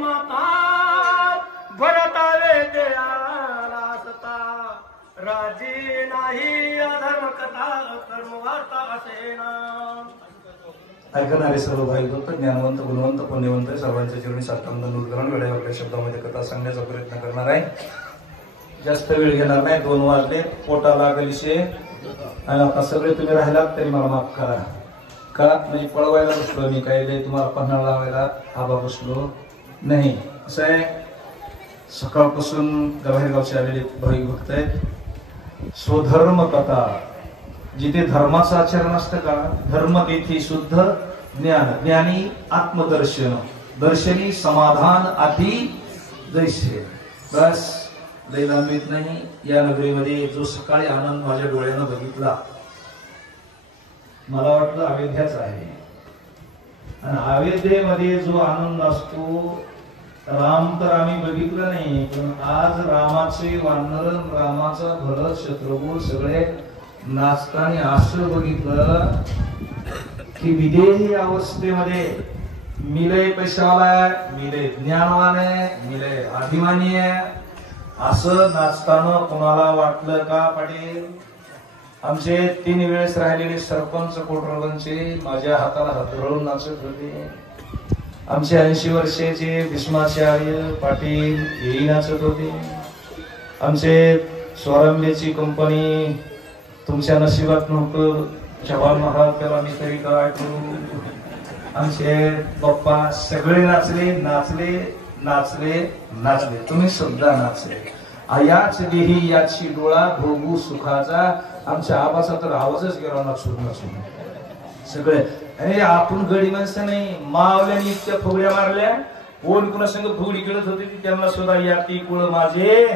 माता भरतावे देयाला असता राजी नाही अधर्म कथा कर्मवार्ता असेना. ऐकणारे सर्व भाई भक्त ज्ञानवंत गुणवंत पुण्यवंत सर्वांच्या जीवनी साष्टांग नूतन वेळेवरल्या शब्दामध्ये कथा सांगण्याचा प्रयत्न करणार आहे. जास्त वेळ घेणार नाही. 2 वाजले, पोटाला गलिशे आणि आता सगळे तुम्ही राहिलात तरी मला माफ करा. का म्हणजे पळवायला बसलो मी, काही तुम्हाला पन्हाळ लावायला आबा बसलो नाही. असं आहे, सकाळपासून बाहेरगावचे आलेले भाई भक्त आहेत. स्वधर्म कथा, जिथे धर्माचं आचरण असतं का, धर्म तेथे शुद्ध ज्ञान, ज्ञानी आत्मदर्शन, दर्शनी समाधान आधी जैसे. बस लय लांबीत नाही. या नगरीमध्ये जो सकाळी आनंद माझ्या डोळ्यानं बघितला, मला वाटलं अयोध्याच आहे. आणि अयोध्येमध्ये जो आनंद असतो, राम तर आम्ही बघितलं नाही, पण आज रामाचे वानर, रामाचा भरत, शत्रुघ्न सगळे नाचताना असं बघितलं की विदेही अवस्थेमध्ये मिले पैशावाला आहे, मिले ज्ञानवान आहे, मिले अभिमानी आहे, असं नाचताना कोणाला वाटलं का पाटील? आमचे 3 वेळेस राहिलेले सरपंच कोटरवनचे माझ्या हाताला हात धरून नाचत होते. आमचे 80 वर्षाचे भीष्माचार्य पाटील हेही नाचत होते. आमचे स्वरांबेची कंपनी तुमच्या नशिबात नव्हतं, जवान महाराज त्याला मी तरी काय करू. आमचे बाप्पा सगळे नाचले नाचले नाचले नाचले, तुम्ही सुद्धा नाचले. याच देही याची डोळा भोगू सुखाचा. आमच्या आबाचा तर आवाजच गेला नाचून नाचून सगळे. अरे आपण गडी माणसं नाही, मावल्याने इतक्या फुगड्या मारल्या. कोण कुणा संग फुगडी खेळत होती त्यांना सुद्धा या ती कुळ माझे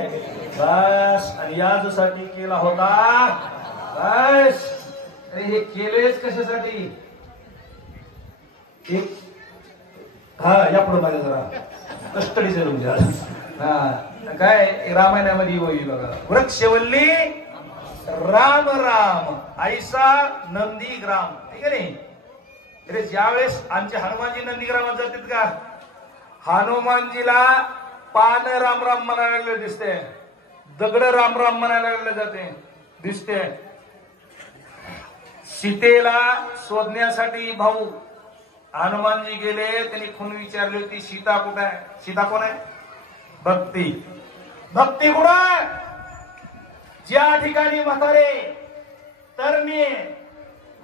बस. आणि यासाठी केला होता बस. अरे हे केलेच कशासाठी? हा या पुढे माझ्या जरा कस्टडी तुमच्या. हा काय रामायणामध्ये होईल बघा, वृक्षवल्ली राम राम ऐसा नंदीग्राम, ठीक आहे नाही. अरे ज्यावेळेस आमचे हनुमानजी नंदीग्रामात जातात का, हनुमानजीला पान राम राम म्हणायला लागले दिसते, दगड राम राम म्हणायला लागले जाते दिसते. सीतेला शोधण्यासाठी भाऊ हनुमानजी गेले, त्यांनी खून विचारली होती सीता कुठे आहे? सीता कोण आहे? भक्ती. भक्ती कुठे आहे? ज्या ठिकाणी म्हातारे तरणी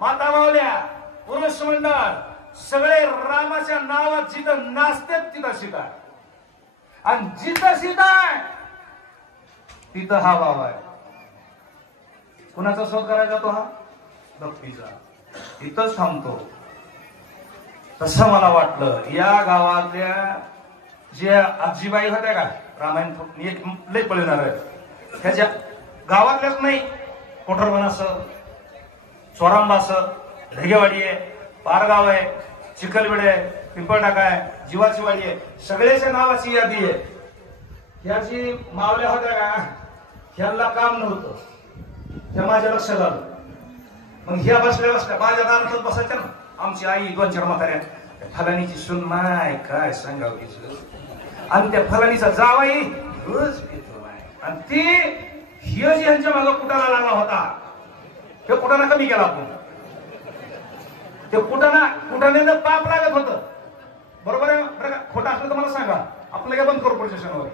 माता मावल्या पुरुष मंडळ सगळे रामाच्या नावात जिथं नाचतात तिथं सीता, आणि जिथं सीता आहे तिथं हा भाव आहे. कुणाचा शोध करायचा तो? हा भक्तीचा. इथंच थांबतो. तसं मला वाटलं या गावातल्या ज्या आजीबाई होत्या का, रामायण लय पळणार आहे, त्याच्या गावातल्याच नाही, कोठरवन असं, चोरांबा असं, ढगेवाडी आहे, पारगाव आहे, चिखलवेड आहे, पिंपळटाका आहे, जीवाची वाडी आहे, सगळ्याच्या नावाची यादी आहे. ह्याची मावल्या होत्या का, ह्यांना काम नव्हतं, हे माझ्या लक्षात आलं. मग ह्या बसल्या बसल्या माझ्या दारात बसायच्या ना. आमची आई 2-4 म्हाताऱ्या, फलानीची सून माय काय सांगावं तिचं, आणि त्या फलानीचा जावाई रोज येतो आणि ती हिज यांच्या मागं कुटाला लागला होता. ते कुटाणा कमी केला आपण, ते कुटाण्यानं पाप लागत होतं. बरोबर आहे बरं का? खोटं असलं तर मला सांगा, आपण काय बंद करू पुढच्या क्षणावर.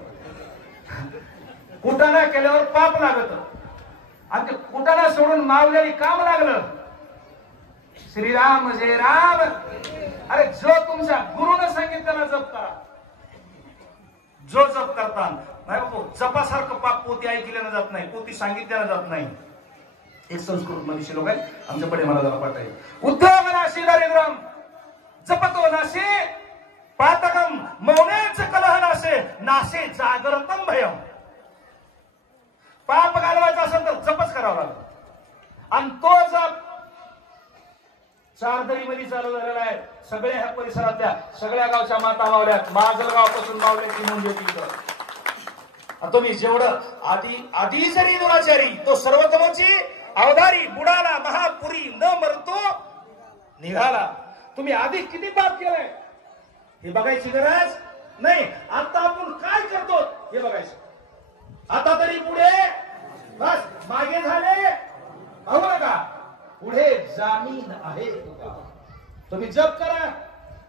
कुटाणा केल्यावर पाप लागत, आणि ते कुटाणा सोडून मावल्याने काम लागलं. श्रीराम जय राम. अरे जो तुमच्या गुरुने सांगितलं जप करा, जो जप करता नाही बाबू, जपासारखं पाप पोती ऐकल्यानं जात नाही, पोती सांगितल्यानं जात नाही. एक संस्कृत मनुष्य लोक आहे आमच्या पडे मला जरा पाठ आहे. उद्योग नाशी दारिद्र्यम जपतो नाशे पातकम मौनेच कलह नाशे नाशे जागरतम भयम. पाप घालवायचा असेल तर जपच करावा लागतो, आणि तो जप 4 दरीमध्ये चालू झालेला आहे. सगळ्या ह्या परिसरातल्या सगळ्या गावच्या माता मावल्यात, माजलगावापासून मावल्याची नोंद होती इथं. तुम्ही जेवढं आधी जरी दुराचारी तो सर्वतमची अवधारी बुडाला महापुरी न मरतो निघाला. तुम्ही आधी किती पाप केलाय हे बघायची गरज नाही. तुम्ही जप करा,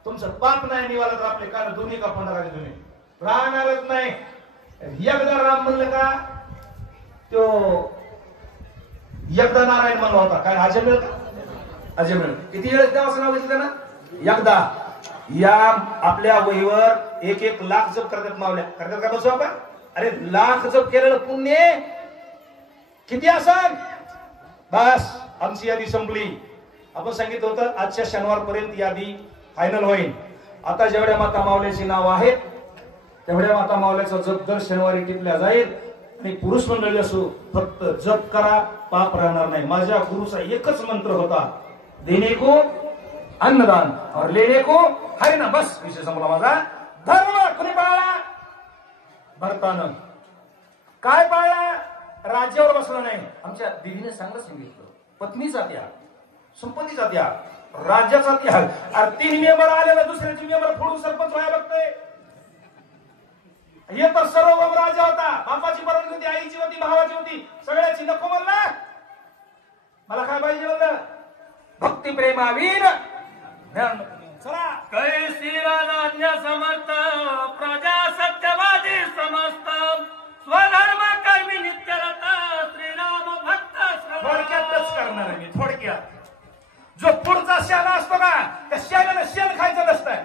तुमचं पाप नाही निवाला तर आपले कान दोन्ही का पंधरा तुम्ही राहणारच नाही. एकदा राम म्हणलं का तो एकदा नारायण म्हणला होता. काय अजमेळ का अजमेळ किती वेळेस देवाचं नाव घेतलं ना? एकदा. या आपल्या वहीवर 1-1 लाख जप करतात मावल्या. करतात का बसू आपण? अरे लाख जप केलेलं पुण्य किती असन? बस आमची यादी संपली. आपण सांगितलं होतं आजच्या शनिवार पर्यंत यादी फायनल होईल. आता जेवढ्या माता मावल्याची नाव आहेत तेवढ्या माता मावल्याचा जप दर शनिवारी टिपल्या जाईल. आणि पुरुष मंडळी असो फक्त जप करा, पाप राहणार नाही. माझ्या गुरुचा एकच मंत्र होता, देणे को अन्नदान और लेणे को हरिनाम. बस विषय संपला माझा. धर्म कुणी पाळला? भरतानं. काय पाळला? राज्यावर बसला नाही. आमच्या देवीने चांगलं सांगितलं, पत्नीचा त्याग, संपत्तीचा त्याग, राज्याचा त्याग. अरे 3 मेंबर आलेला दुसऱ्याची मेंबर फोडून सरपंच व्हायला बघतोय. हे तर सर्वभौम राजा होता. बापाची परवानगी होती, आईची होती, भावाची होती, सगळ्याची. नको म्हणला, मला काय पाहिजे म्हणलं? भक्ती प्रेमावीर. चला कैसी राजा समर्थ प्रजा सत्यवादी समस्त स्वधर्म कर्मी नित्यरत श्रीराम भक्त. थोडक्यातच करणार आहे मी, थोडक्यात. जो पुढचा शाला असतो का त्या शाल्याला शेण खायचं नसतंय.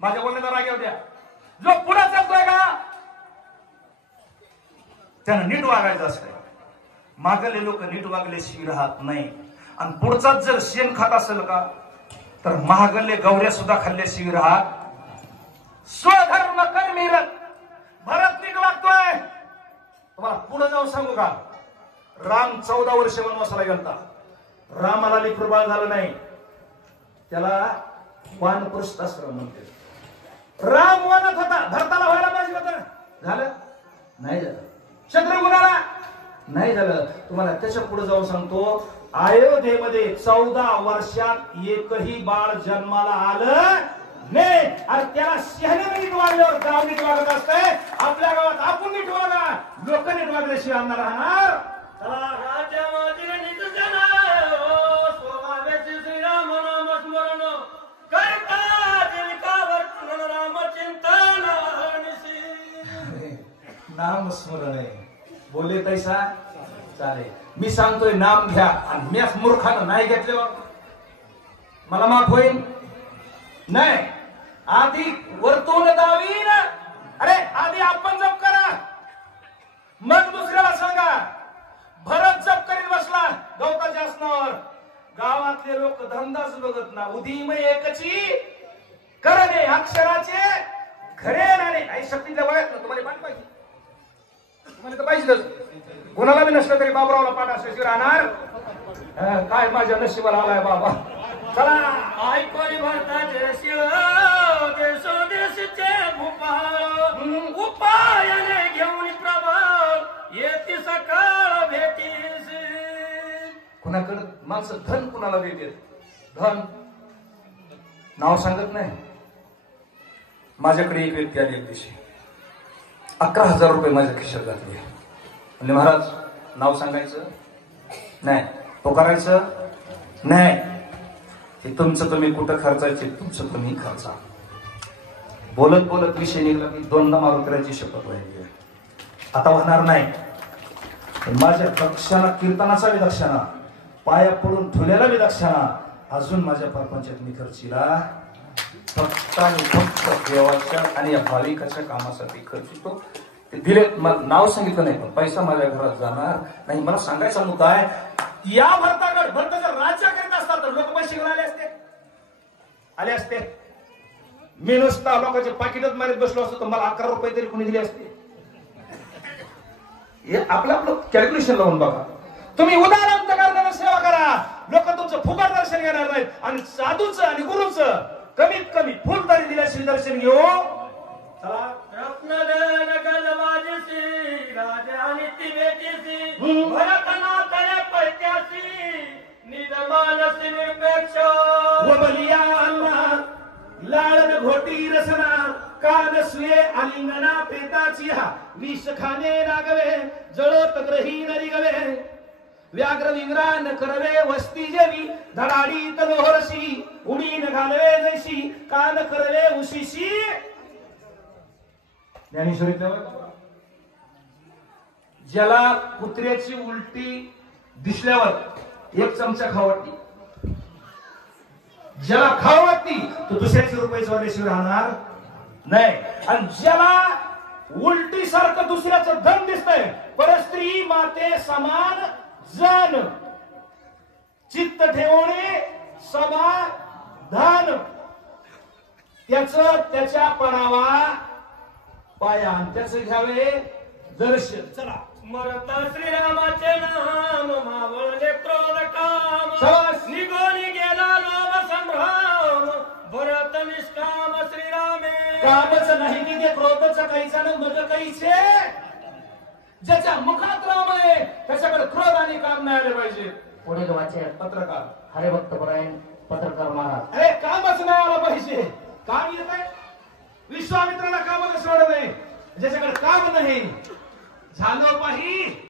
माझ्या बोलण्याचा राग येऊ द्या. जो पुढे चालतोय का त्यानं नीट वागायचं असतंय. मागले लोक नीट वागल्याशिवाय राहत नाही. आणि पुढचाच जर शेण खात असेल का तर महागल्ले गौऱ्या सुद्धा खाल्ल्याशिवाय राहत. स्वधर्म कर्मी रत. भरत नीट वागतोय. तुम्हाला पुढे जाऊन सांगू का? राम 14 वर्ष वनवासाला गेलता. रामाला लेकरू बाळ झालं नाही. त्याला वानप्रस्थ आश्रम म्हणते. राम वनात होता, भरताला व्हायला पाहिजे होतं. झालं नाही झालं. शत्रुघ्नाला नाही झालं. तुम्हाला त्याच्या पुढे जाऊन सांगतो, अयोध्येमध्ये 14 वर्षात एकही बाळ जन्माला आलं नाही. आणि त्याला शहराने नीट वागल्यावर गाव नीट वागत असतंय. आपल्या गावात आपण नीट वागा, लोक नीट वागल्याशिवाय आणणार राहणार. राज्यामध्ये निज जन स्वभावेचे श्रीराम नाम स्मरण करता जीविकावर राम चिंतन. नाम स्मरण आहे. बोले तैसा चालेल. मी सांगतोय नाम घ्या आणि मी मूर्खानं नाही घेतल्यावर मला माफ होईल नाही. आधी वर्तुळ दावी ना. अरे आधी आपण जप करा, मग दुसऱ्याला सांगा. भरत जप करीत बसला गवताच्या आसनावर. गावातले लोक धंदाच बघत ना. उदीम एकची करणे अक्षराचे खरे नाणे. आई शक्तीच्या वयात ना तुम्हाला पाठ पाहिजे, तुम्हाला तर पाहिजेच. कोणाला बी नसलं तरी बाबरावला पाठ असल्याशिवाय राहणार. काय माझ्या नशिबाला आलाय बाबा. चला ऐकोनी भरताचे शिव देशोदेशचे भूपाळ उपायाने घेऊन प्रभाव येती सकाळ भेटीस. कुणाकडे माणसं धन कुणाला देते? धन नाव सांगत नाही. माझ्याकडे एक व्यक्ती आली एक दिवशी, 11,000 रुपये माझ्या खिशात घातले. म्हणजे महाराज नाव सांगायचं नाही, तो करायचं नाही. हे तुमचं तुम्ही कुठं खर्चायचे, तुमचं तुम्ही खर्चा. बोलत बोलत विषय निघला की 2दा मारून करायची शपथ व्हायची. आता होणार नाही. माझ्या दक्षाना, कीर्तनाचा बी दक्षाना, पाया पडून ठेवलेला बी दक्षाना अजून माझ्या परपंचात मी खर्चीला फक्त आणि फक्त देवाच्या आणि या भाविकाच्या कामासाठी खर्चितो. ते दिले, नाव सांगितलं नाही पण पैसा माझ्या घरात जाणार नाही. मला सांगायचा मुद्दा आहे, या भरताकडे भरत जर राज्य करीत असतात तर लोक पैसे घेऊन आले असते. मी नुसता लोकांचे पाकिटच मारीत बसलो असतो तर मला 11 रुपये तरी कोणी दिले असते. हे आपलं कॅल्क्युलेशन लावून बघा. तुम्ही उदाहरण करताना सेवा करा. लोक तुमचं फुकट दर्शन घेणार नाहीत. आणि साधूचं आणि गुरुचं कमीत कमी फुल तरी दिल्याशिवाय दर्शन घेऊ. चला रत्नदेन गजबाजीसी राजा आणि ती बेटीसी भरतनाथने पैत्यासी निजमानसी निरपेक्ष बलिया अण्णा लाळन घोटी रसना कान सुये आलिंगना पेताची हा विष खाणे नागवे जळत ग्रही नरी गवे व्याघ्र विंग्रान करवे वस्ती जेवी धडाडी तलोहरशी उडीन घालवे जैशी कान करले उशीशी. ज्ञानेश्वरीतलं ज्याला कुत्र्याची उलटी दिसल्यावर एक चमचा खाऊ वाटती, ज्याला खाऊ वाटती तो दुसऱ्याची रुपये वाल्याशिवाय राहणार नाही. आणि ज्याला उलटी सारखं दुसऱ्याचं धन दिसतंय, परस्त्री माते समान जन, चित्त ठेवणे समाधान, त्याच त्याच्या पणावा पाया आणि त्याच घ्यावे दर्शन. चला मरत श्रीरामाचे नाम मावळले क्रोध काम, शाबास. निघून गेला लोभ संभ्रम, भरत निष्काम श्रीरामे. कामच नाही की ते क्रोधच काहीचा न मग काहीचे. ज्याच्या मुखात राम आहे त्याच्याकडे क्रोध आणि काम नाही आले पाहिजे. पुढील वाचक पत्रकार हरिभक्तपरायण पत्रकार महाराज. अरे कामच नाही आलं पाहिजे. काम येत आहे विश्वामित्राला कामच सोडत नाही, ज्याच्याकडे काम नाही झालं पाहिजे